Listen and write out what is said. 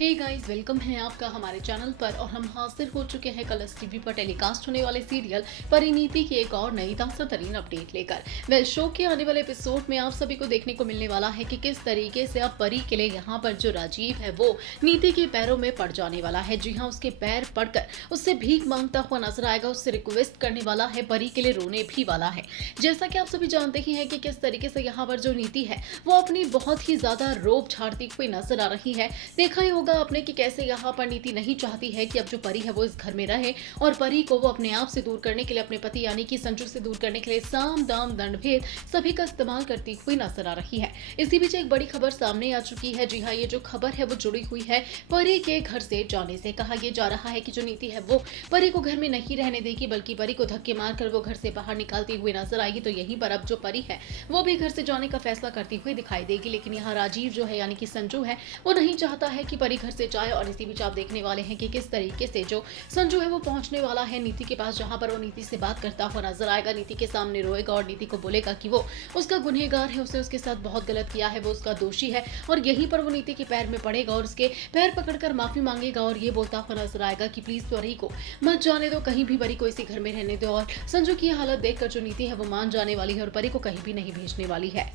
Hey guys, welcome है आपका हमारे चैनल पर। और हम हाजिर हो चुके हैं कलर्स टीवी पर टेलीकास्ट होने वाले सीरियल परिणीति की एक और नई ताज़ा तरीन अपडेट लेकर। शो के आने वाले एपिसोड में आप सभी को देखने को मिलने वाला है कि किस तरीके से अब परी के लिए यहाँ पर जो राजीव है वो नीति के पैरों में पड़ जाने वाला है। जी हाँ, उसके पैर पड़कर उससे भीख मांगता हुआ नजर आएगा, उससे रिक्वेस्ट करने वाला है, परी के लिए रोने भी वाला है। जैसा कि आप सभी जानते ही हैं कि किस तरीके से यहाँ पर जो नीति है वो अपनी बहुत ही ज्यादा रोब झाड़ती हुई नजर आ रही है। देखा ही होगा आपने कि कैसे यहाँ पर नीति नहीं चाहती है कि अब जो परी है वो इस घर में रहे, और परी को वो अपने आप से दूर करने के लिए, अपने पति यानी कि संजू से दूर करने के लिए साम दाम दंड भेद सभी का इस्तेमाल करती हुई नजर आ रही है। इसी बीच एक बड़ी खबर सामने आ चुकी है। जी हाँ, ये जो खबर है वो जुड़ी हुई है परी के घर से जाने से। कहा यह जा रहा है कि जो नीति है वो परी को घर में नहीं रहने देगी, बल्कि परी को धक्के मारकर वो घर से बाहर निकालती हुई नजर आएगी। तो यहीं पर अब जो परी है वो भी घर से जाने का फैसला करती हुई दिखाई देगी। लेकिन यहाँ राजीव जो है यानी कि संजू है वो नहीं चाहता है कि परी घर से जाए। और इसी बीच आप देखने वाले हैं कि किस तरीके से जो संजू है वो पहुंचने वाला है नीति के पास, जहां पर वो नीति से बात करता हुआ नजर आएगा, नीति के सामने रोएगा और नीति को बोलेगा कि वो उसका गुनहगार है, उसने उसके साथ बहुत गलत किया है, वो उसका दोषी है। और यहीं पर वो नीति के पैर में पड़ेगा और उसके पैर पकड़कर माफी मांगेगा और ये बोलता हुआ नजर आएगा कि प्लीज परी को मत जाने दो, कहीं भी परी को इसी घर में रहने दो। और संजू की हालत देखकर जो नीति है वो मान जाने वाली है और परी को कहीं भी नहीं भेजने वाली है।